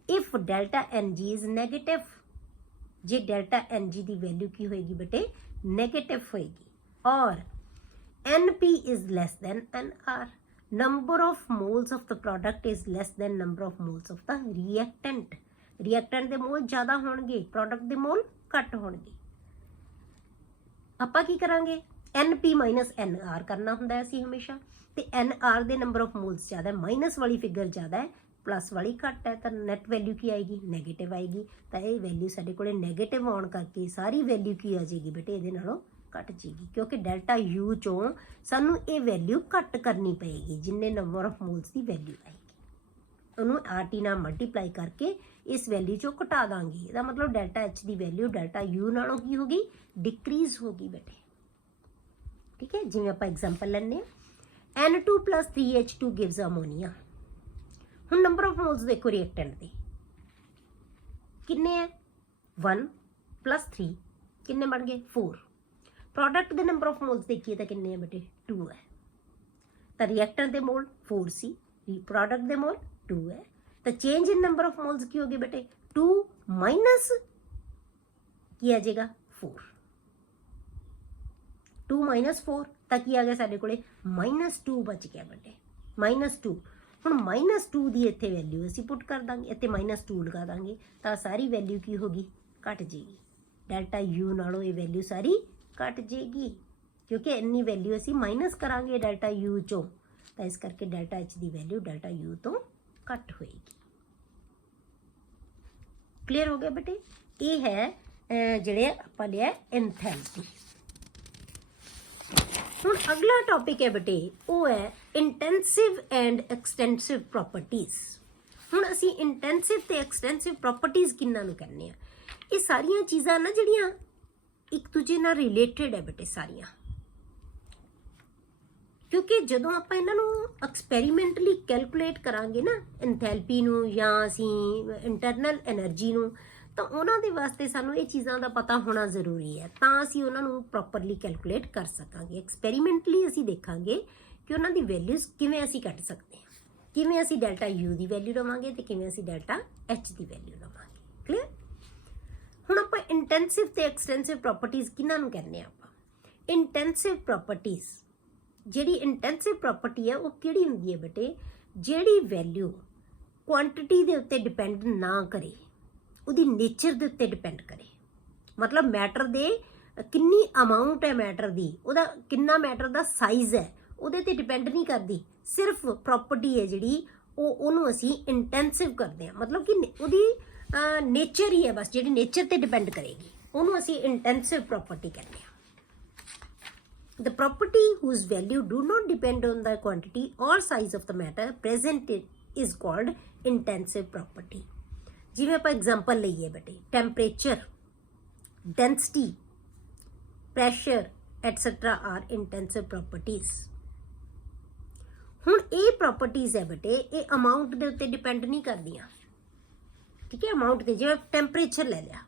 If delta NG is negative, J delta NG की वैल्यू की होएगी बेटे? नेगेटिव होएगी। और NP is less than NR, number of moles of the product is less than number of moles of the reactant. Reactant के मोल ज़्यादा होणगे, product के मोल घट होणगे। आपां की करांगे? NP - NR करना हुंदा है असीं हमेशा, ते NR they number of moles ज़्यादा, माइनस वाली फिगर ज़्यादा है, प्लस वाली घट है, तो नैट वैल्यू की आएगी? नैगेटिव आएगी। तो ये वैल्यू साडे कोले नैगेटिव आउण करके सारी वैल्यू की आ जाएगी बेटे? इहदे नालों घट जाएगी, क्योंकि डेल्टा यू चों सानू ये वैल्यू घट करनी पएगी जिन्ने नंबर ऑफ मोल्स की वैल्यू आएगी, उन्होंने RT नाल मल्टीप्लाई करके इस वैल्यू चों घटा देंगे। इसका मतलब डेल्टा H की वैल्यू डेल्टा यू नालों की होगी? डिक्रीज होगी बेटे, ठीक है। जिवें आपां एग्जाम्पल लैंदे N2 + 3H2 गिव्स अमोनीया। हुण नंबर ऑफ मोल्स देखो रिएक्टेंट दे किन्ने है? 1 + 3 किन्ने बन गए? 4। प्रोडक्ट के नंबर ऑफ मोल्स देखिए तो किन्ने है बेटे? 2 है। तो रिएक्टेंट के मोल 4 सी, प्रोडक्ट के मोल 2 है, तो change in number of moles की होगी बेटे? 2 माइनस की आ जाएगा 4, 2 - 4, तो की आ गया साडे कोले? -2 बच गया बेटे, -2। ਹੁਣ -2 ਦੀ ਇੱਥੇ ਵੈਲਿਊ ਅਸੀਂ ਪੁੱਟ ਕਰ ਦਾਂਗੇ, ਇੱਥੇ -2 ਲਗਾ ਦਾਂਗੇ, ਤਾਂ ਸਾਰੀ ਵੈਲਿਊ ਕੀ ਹੋਗੀ? ਘਟ ਜਾਏਗੀ। ਡੈਲਟਾ ਯੂ ਨਾਲੋਂ ਇਹ ਵੈਲਿਊ ਸਾਰੀ ਘਟ ਜਾਏਗੀ, ਕਿਉਂਕਿ ਇੰਨੀ ਵੈਲਿਊ ਅਸੀਂ ਮਾਈਨਸ ਕਰਾਂਗੇ ਡੈਲਟਾ ਯੂ ਚੋਂ, ਤਾਂ ਇਸ ਕਰਕੇ delta H the value delta you ਤੋਂ ਘੱਟ ਹੋਏਗੀ। ਕਲੀਅਰ ਹੋ ਗਿਆ ਬੇਟੇ? ਇਹ ਹੈ ਜਿਹੜੇ ਆਪਾਂ ਲਿਆ एंथैल्पी। ਹੁਣ अगला टॉपिक है बेटे वो है इंटेंसिव एंड एक्सटेंसिव प्रॉपर्टीज। ਹੁਣ ਅਸੀਂ इंटेंसिव ਤੇ एक्सटेंसिव प्रॉपर्टीज किन्ना ਨੂੰ ਕਹਿੰਦੇ ਆ? ਇਹ ਸਾਰੀਆਂ ਚੀਜ਼ਾਂ ਨਾ ਜਿਹੜੀਆਂ ਇੱਕ ਦੂਜੇ ਨਾਲ ਰਿਲੇਟਡ ਹੈ ਬੇਟੇ ਸਾਰੀਆਂ, ਕਿਉਂਕਿ ਜਦੋਂ ਆਪਾਂ ਇਹਨਾਂ ਨੂੰ ਐਕਸਪੈਰੀਮੈਂਟਲੀ ਕੈਲਕੂਲੇਟ ਕਰਾਂਗੇ ਨਾ एंथैल्पी ਨੂੰ ਜਾਂ ਅਸੀਂ इंटरनल एनर्जी ਨੂੰ, ਤਾਂ ਉਹਨਾਂ ਦੇ ਵਾਸਤੇ ਸਾਨੂੰ ਇਹ ਚੀਜ਼ਾਂ ਦਾ ਪਤਾ ਹੋਣਾ ਜ਼ਰੂਰੀ ਹੈ, ਤਾਂ ਅਸੀਂ ਉਹਨਾਂ ਨੂੰ ਪ੍ਰੋਪਰਲੀ ਕੈਲਕੂਲੇਟ ਕਰ ਸਕਾਂਗੇ। ਐਕਸਪੈਰੀਮੈਂਟਲੀ ਅਸੀਂ ਦੇਖਾਂਗੇ ਕਿ ਉਹਨਾਂ ਦੀ ਵੈਲਿਊਜ਼ ਕਿਵੇਂ ਅਸੀਂ ਕੱਢ ਸਕਦੇ ਹਾਂ, ਕਿਵੇਂ ਅਸੀਂ ਡੈਲਟਾ ਯੂ ਦੀ ਵੈਲਿਊ ਲਵਾਂਗੇ ਤੇ ਕਿਵੇਂ ਅਸੀਂ ਡੈਲਟਾ ਐਚ ਦੀ ਵੈਲਿਊ ਲਵਾਂਗੇ। ਕਲੀਅਰ? ਹੁਣ ਆਪਾਂ ਇੰਟੈਂਸਿਵ ਤੇ ਐਕਸਟੈਂਸਿਵ ਪ੍ਰੋਪਰਟੀਜ਼ ਕਿਹਨਾਂ ਨੂੰ ਕਹਿੰਦੇ ਆ? ਆਪਾਂ ਇੰਟੈਂਸਿਵ ਪ੍ਰੋਪਰਟੀਜ਼, ਜਿਹੜੀ ਇੰਟੈਂਸਿਵ ਪ੍ਰੋਪਰਟੀ ਹੈ ਉਹ ਕਿਹੜੀ ਹੁੰਦੀ ਹੈ ਬੇਟੇ? ਜਿਹੜੀ ਵੈਲਿਊ ਕੁਆਂਟੀਟੀ ਦੇ ਉੱਤੇ ਡਿਪੈਂਡ ਨਾ ਕਰੇ, ਉਹਦੀ ਨੇਚਰ ਦੇ ਉੱਤੇ ਡਿਪੈਂਡ ਕਰੇ। ਮਤਲਬ ਮੈਟਰ ਦੇ ਕਿੰਨੀ ਅਮਾਊਂਟ ਹੈ, ਮੈਟਰ ਦੀ ਉਹਦਾ ਕਿੰਨਾ ਮੈਟਰ ਦਾ ਸਾਈਜ਼ ਹੈ, ਉਹਦੇ ਤੇ ਡਿਪੈਂਡ ਨਹੀਂ ਕਰਦੀ, ਸਿਰਫ ਪ੍ਰੋਪਰਟੀ ਹੈ ਜਿਹੜੀ ਉਹਨੂੰ ਅਸੀਂ ਇੰਟੈਂਸਿਵ ਕਰਦੇ ਹਾਂ। ਮਤਲਬ ਕਿ ਉਹਦੀ नेचर ही है बस, जी नेचर ते डिपेंड करेगी, उन्होंने असी इंटेंसिव प्रॉपर्टी कहते हैं। The property whose value do not depend on the quantity or size of the matter present is called intensive property। जिवें आप एग्जाम्पल लईए बेटे, temperature, density, pressure etcetera are intensive properties. हुण ये प्रॉपर्टीज है बेटे, ये अमाउंट के उत्ते डिपेंड नहीं करदियां, ठीक है। अमाउंट के जिवें टेम्परेचर ले लिया,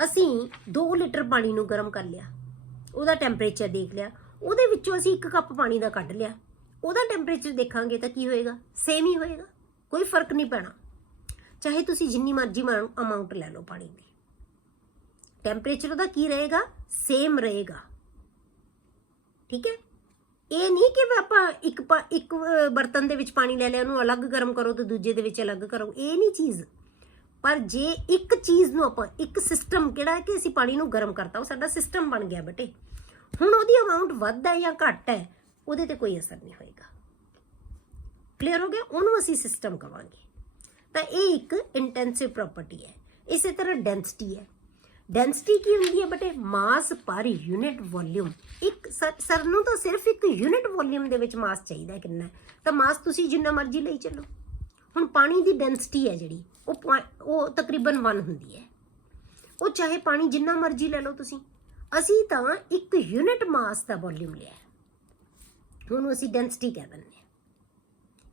असी 2 लीटर पानी नूं गर्म कर लिया, ਉਹਦਾ ਟੈਂਪਰੇਚਰ ਦੇਖ ਲਿਆ, ਉਹਦੇ ਵਿੱਚੋਂ ਅਸੀਂ 1 ਕੱਪ ਪਾਣੀ ਦਾ ਕੱਢ ਲਿਆ, ਉਹਦਾ ਟੈਂਪਰੇਚਰ ਦੇਖਾਂਗੇ ਤਾਂ ਕੀ ਹੋਏਗਾ, ਸੇਮ ਹੀ ਹੋਏਗਾ, ਕੋਈ ਫਰਕ ਨਹੀਂ ਪੈਣਾ। ਚਾਹੇ ਤੁਸੀਂ ਜਿੰਨੀ ਮਰਜ਼ੀ ਅਮਾਊਂਟ ਲੈ ਲਓ ਪਾਣੀ ਦੀ, ਟੈਂਪਰੇਚਰ ਉਹਦਾ ਕੀ ਰਹੇਗਾ, ਸੇਮ ਰਹੇਗਾ, ਠੀਕ ਹੈ। ਇਹ ਨਹੀਂ ਕਿ ਆਪਾਂ ਇੱਕ ਬਰਤਨ ਦੇ ਵਿੱਚ ਪਾਣੀ ਲੈ ਲਿਆ, ਉਹਨੂੰ ਅਲੱਗ ਗਰਮ ਕਰੋ ਤੇ ਦੂਜੇ ਦੇ ਵਿੱਚ ਅਲੱਗ ਕਰੋ, ਇਹ ਨਹੀਂ ਚੀਜ਼। पर जे एक चीज़ नूं आपां एक सिस्टम किहड़ा है कि असीं पानी नूं गर्म करता, वो साडा सिस्टम बन गया बेटे। हुण उहदी अमाउंट वध है या घट है, उहदे ते कोई असर नहीं होएगा। क्लीयर हो गया, उहनूं असीं सिस्टम कहांगे। तां इह एक इंटेंसिव प्रॉपर्टी है। इसे तरह डेंसिटी है। डेंसिटी की हुंदी है बेटे, मास पर यूनिट वॉल्यूम। एक सर नूं तां सिर्फ एक यूनिट वॉल्यूम दे विच मास चाहीदा, किन्ना तां मास तुसीं जिन्ना मर्जी लई चलो। हुण पानी दी डेंसिटी है जिहड़ी, वो तकरीबन 1 हुंदी है। वो चाहे पानी जिन्ना मर्जी ले लो तुसीं, असीं तां एक यूनिट मास दा वॉल्यूम लिया, ਉਹਨੂੰ ਅਸੀਂ ਡੈਂਸਿਟੀ ਕਹਿ ਦਿੰਦੇ ਹਾਂ।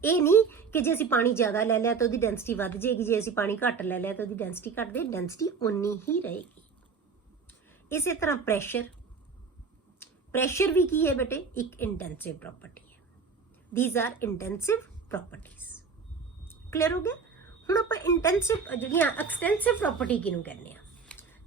ਇਹ ਨਹੀਂ ਕਿ ਜੇ ਅਸੀਂ ਪਾਣੀ ਜ਼ਿਆਦਾ ਲੈ ਲਿਆ ਤਾਂ ਉਹਦੀ ਡੈਂਸਿਟੀ ਵੱਧ ਜਾਏਗੀ, ਜੇ ਅਸੀਂ ਪਾਣੀ ਘੱਟ ਲੈ ਲਿਆ ਤਾਂ ਉਹਦੀ ਡੈਂਸਿਟੀ ਘੱਟ ਦੇ, ਡੈਂਸਿਟੀ ਉਨੀ ਹੀ ਰਹੇਗੀ। ਇਸੇ ਤਰ੍ਹਾਂ ਪ੍ਰੈਸ਼ਰ ਵੀ ਕੀ ਹੈ ਬੇਟੇ, ਇੱਕ ਇੰਟੈਂਸਿਵ ਪ੍ਰੋਪਰਟੀ ਹੈ। These are intensive properties. Clear हो गया। हुण आपां इंटेंसिव जिहड़ियां एक्सटेंसिव प्रॉपर्टी किहनूं कहने आ,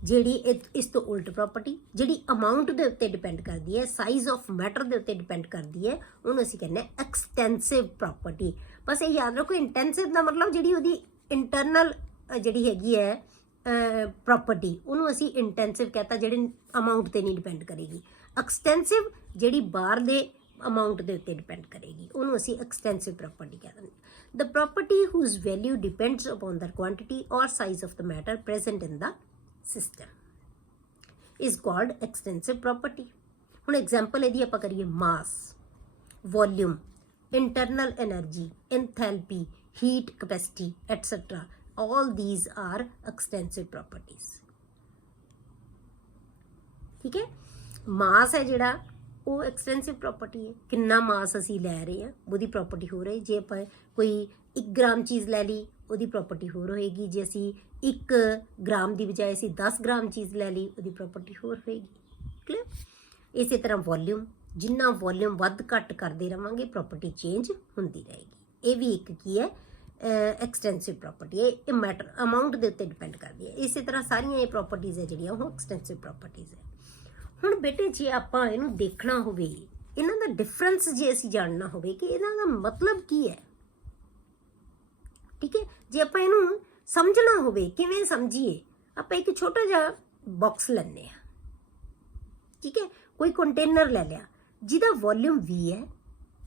जिहड़ी इस तो उल्ट प्रॉपर्टी, जिहड़ी अमाउंट दे उत्ते डिपेंड करदी है, साइज ऑफ मैटर दे उत्ते डिपेंड करदी है, उहनूं असीं कहने एक्सटेंसिव प्रॉपर्टी। बस ये याद रखो, इंटेंसिव दा मतलब जिहड़ी उहदी इंटरनल जिहड़ी हैगी है प्रॉपर्टी, उहनूं असीं इंटेंसिव कहता, जिहड़ी अमाउंट ते नहीं डिपेंड करेगी। एक्सटेंसिव जिहड़ी बाहर दे अमाउंट दे उत्ते डिपेंड करेगी, उहनूं असीं एक्सटेंसिव प्रॉपर्टी कह दिंदे। The property whose value depends upon the quantity or size of the matter present in the system is called extensive property। ਹੁਣ एग्जाम्पल यदि आप करिए, mass, volume, internal energy, enthalpy, heat capacity etcetera, all these are extensive properties। ठीक है। मास है जिहड़ा, ਉਹ extensive property है। कितना मास असी लै रहे हैं, ਉਹਦੀ प्रॉपर्टी हो रही। जे ਆਪਾਂ कोई 1 ग्राम चीज़ लै ली, ਉਹਦੀ प्रॉपर्टी होर होएगी। जे असी 1 ग्राम की बजाय असी 10 ग्राम चीज़ लै ली, ਉਹਦੀ प्रॉपर्टी होर होएगी। क्लियर। इस तरह वॉल्यूम, जिन्ना वॉल्यूम वध घट करते रहांगे, प्रॉपर्टी चेंज होंदी रहेगी। ये भी एक की है एक्सटेंसिव प्रॉपर्टी है, ये मैटर अमाउंट के उत्ते डिपेंड करती है। इस तरह सारियां ये प्रॉपर्टीज़ है जिहड़ियां वो एक्सटेंसिव प्रॉपर्टीज़ है। ਹੁਣ बेटे जे ਆਪਾਂ ਇਹਨੂੰ ਦੇਖਣਾ ਹੋਵੇ, ਇਹਨਾਂ ਦਾ ਡਿਫਰੈਂਸ ਜੇ ਅਸੀਂ ਜਾਣਨਾ ਹੋਵੇ ਕਿ ਇਹਨਾਂ ਦਾ ਮਤਲਬ ਕੀ ਹੈ, ਠੀਕ ਹੈ। ਜੇ ਆਪਾਂ ਇਹਨੂੰ ਸਮਝਣਾ ਹੋਵੇ, ਕਿਵੇਂ ਸਮਝੀਏ, ਆਪਾਂ ਇੱਕ ਛੋਟਾ ਜਿਹਾ ਬਾਕਸ ਲੈਂਦੇ ਆ, ਠੀਕ ਹੈ। ਕੋਈ ਕੰਟੇਨਰ ਲੈ ਲਿਆ ਜਿਹਦਾ ਵੋਲਿਊਮ V ਹੈ,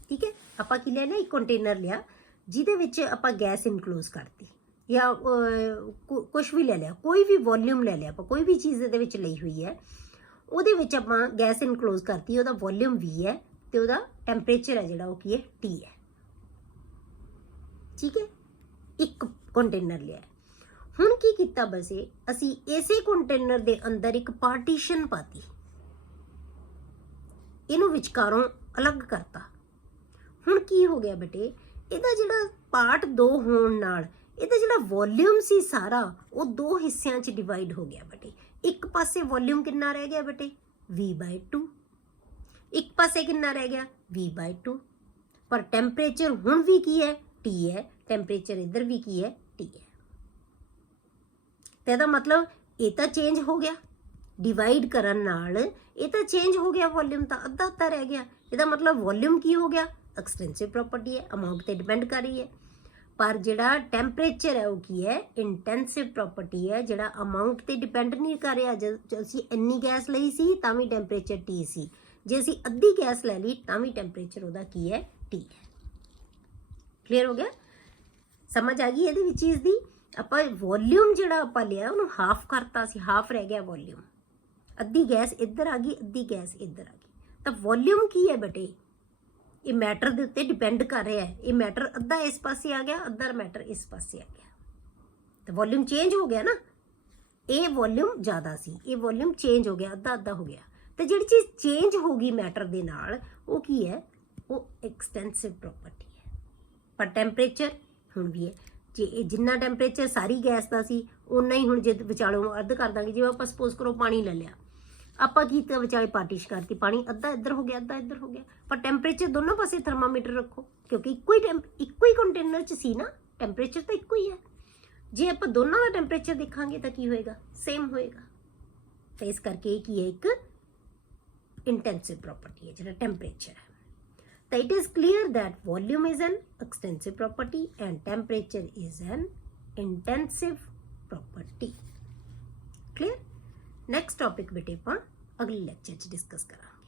ਠੀਕ ਹੈ। ਆਪਾਂ ਕੀ ਲੈ ਲਿਆ, ਇੱਕ ਕੰਟੇਨਰ ਲਿਆ ਜਿਹਦੇ ਵਿੱਚ ਆਪਾਂ ਗੈਸ ਇਨਕਲੋਜ਼ ਕਰਤੀ, ਜਾਂ ਕੁਛ ਵੀ ਲੈ ਲਿਆ, ਕੋਈ ਵੀ ਵੋਲਿਊਮ ਲੈ ਲਿਆ ਆਪਾਂ, ਕੋਈ ਵੀ ਚੀਜ਼ ਇਹਦੇ ਵਿੱਚ ਲਈ ਹੋਈ ਹੈ, ਉਹਦੇ ਵਿੱਚ ਆਪਾਂ ਗੈਸ ਇਨਕਲੋਜ਼ ਕਰਤੀ, ਉਹਦਾ ਵੋਲਿਊਮ V ਹੈ ਤੇ ਉਹਦਾ ਟੈਂਪਰੇਚਰ ਹੈ ਜਿਹੜਾ ਉਹ ਕੀ ਹੈ, T ਹੈ, ਠੀਕ ਹੈ। ਇੱਕ ਕੰਟੇਨਰ ਲਿਆ। ਹੁਣ ਕੀ ਕੀਤਾ, ਬਸ ਅਸੀਂ ਇਸੇ ਕੰਟੇਨਰ ਦੇ ਅੰਦਰ ਇੱਕ ਪਾਰਟੀਸ਼ਨ ਪਾਤੀ, ਇਹਨੂੰ ਵਿਚਕਾਰੋਂ ਅਲੱਗ ਕਰਤਾ। ਹੁਣ ਕੀ ਹੋ ਗਿਆ ਬੇਟੇ, ਇਹਦਾ ਜਿਹੜਾ ਪਾਰਟ 2 ਹੋਣ ਨਾਲ ਇਹਦਾ ਜਿਹੜਾ ਵੋਲਿਊਮ ਸੀ ਸਾਰਾ, ਉਹ 2 ਹਿੱਸਿਆਂ 'ਚ ਡਿਵਾਈਡ ਹੋ ਗਿਆ ਬੇਟੇ। एक पासे वॉल्यूम कितना रह गया बेटे, V/2, एक पासे कितना रह गया, V/2। पर टैंपरेचर हुण भी की है, T है, टैंपरेचर इधर भी की है, T है। तो मतलब ये तो चेंज हो गया, डिवाइड करन नाल ये तो चेंज हो गया, वॉल्यूम तो अद्धा अद्धा रह गया। इसका मतलब वॉल्यूम की हो गया, एक्सटेंसिव प्रॉपर्टी है, अमाउंट पर डिपेंड कर रही है। पर जिहड़ा टैंपरेचर है वो की है, इंटेंसिव प्रॉपर्टी है, जिहड़ा अमाउंट ते डिपेंड नहीं कर रहा। जो असीं इन्नी गैस लई सी तां भी टैंपरेचर T सी, जे असीं अद्धी गैस लै ली तां भी टैंपरेचर उहदा की है, T है। क्लीयर हो गया, समझ आ गई इहदी चीज़ दी ਆਪਾਂ ਵੋਲਿਊਮ ਜਿਹੜਾ ਆਪਾਂ ਲਿਆ ਉਹਨੂੰ ਹਾਫ ਕਰਤਾ ਸੀ, ਹਾਫ ਰਹਿ ਗਿਆ ਵੋਲਿਊਮ। ਅੱਧੀ ਗੈਸ ਇੱਧਰ ਆ ਗਈ, ਅੱਧੀ ਗੈਸ ਇੱਧਰ ਆ ਗਈ। ਤਾਂ ਵੋਲਿਊਮ ਕੀ ਹੈ ਬੇਟੇ? ਇਹ ਮੈਟਰ ਦੇ ਉੱਤੇ ਡਿਪੈਂਡ ਕਰ ਰਿਹਾ ਹੈ। ਇਹ ਮੈਟਰ ਅੱਧਾ ਇਸ ਪਾਸੇ ਆ ਗਿਆ, ਅੱਧਾ ਮੈਟਰ ਇਸ ਪਾਸੇ ਆ ਗਿਆ, ਤਾਂ ਵੋਲਿਊਮ ਚੇਂਜ ਹੋ ਗਿਆ ਨਾ। ਇਹ ਵੋਲਿਊਮ ਜ਼ਿਆਦਾ ਸੀ, ਇਹ ਵੋਲਿਊਮ ਚੇਂਜ ਹੋ ਗਿਆ, ਅੱਧਾ ਅੱਧਾ ਹੋ ਗਿਆ। ਤੇ ਜਿਹੜੀ ਚੀਜ਼ ਚੇਂਜ ਹੋ ਗਈ ਮੈਟਰ ਦੇ ਨਾਲ, ਉਹ ਕੀ ਹੈ? ਉਹ ਐਕਸਟੈਂਸਿਵ ਪ੍ਰੋਪਰਟੀ ਹੈ। ਪਰ ਟੈਂਪਰੇਚਰ ਹੁਣ ਵੀ ਹੈ। ਜੇ ਇਹ ਜਿੰਨਾ ਟੈਂਪਰੇਚਰ ਸਾਰੀ ਗੈਸ ਦਾ ਸੀ, ਉਨਾ ਹੀ ਹੁਣ ਜੇ ਵਿਚਾਲੋਂ ਅੱਧ ਕਰ ਦਾਂਗੇ। ਜਿਵੇਂ ਆਪਾਂ ਸਪੋਜ਼ ਕਰੋ ਪਾਣੀ ਲੈ ਲਿਆ, ਆਪਾਂ ਕੀ ਕੀਤਾ? ਵਿਚਾਲੇ ਪਾਰਟੀਸ਼ਨ ਕਰਤੀ, ਪਾਣੀ ਅੱਧਾ ਇੱਧਰ ਹੋ ਗਿਆ, ਅੱਧਾ ਇੱਧਰ ਹੋ ਗਿਆ। ਪਰ ਟੈਂਪਰੇਚਰ ਦੋਨੋਂ ਪਾਸੇ ਥਰਮਾਮੀਟਰ ਰੱਖੋ, ਕਿਉਂਕਿ ਇੱਕੋ ਹੀ ਕੰਟੇਨਰ 'ਚ ਸੀ ਨਾ, ਟੈਂਪਰੇਚਰ ਤਾਂ ਇੱਕੋ ਹੀ ਹੈ। ਜੇ ਆਪਾਂ ਦੋਨਾਂ ਦਾ ਟੈਂਪਰੇਚਰ ਦੇਖਾਂਗੇ ਤਾਂ ਕੀ ਹੋਏਗਾ? ਸੇਮ ਹੋਏਗਾ। ਤਾਂ ਇਸ ਕਰਕੇ ਇਹ ਕੀ ਹੈ? ਇੱਕ ਇੰਟੈਂਸਿਵ ਪ੍ਰੋਪਰਟੀ ਹੈ ਜਿਹੜਾ ਟੈਂਪਰੇਚਰ ਹੈ। ਤਾਂ it is clear that volume is an extensive property and temperature is an intensive property. Clear? Next topic ਬੇਟੇ ਆਪਾਂ ਅਗਲੇ ਲੈਕਚਰ 'ਚ ਡਿਸਕਸ ਕਰਾਂਗੇ।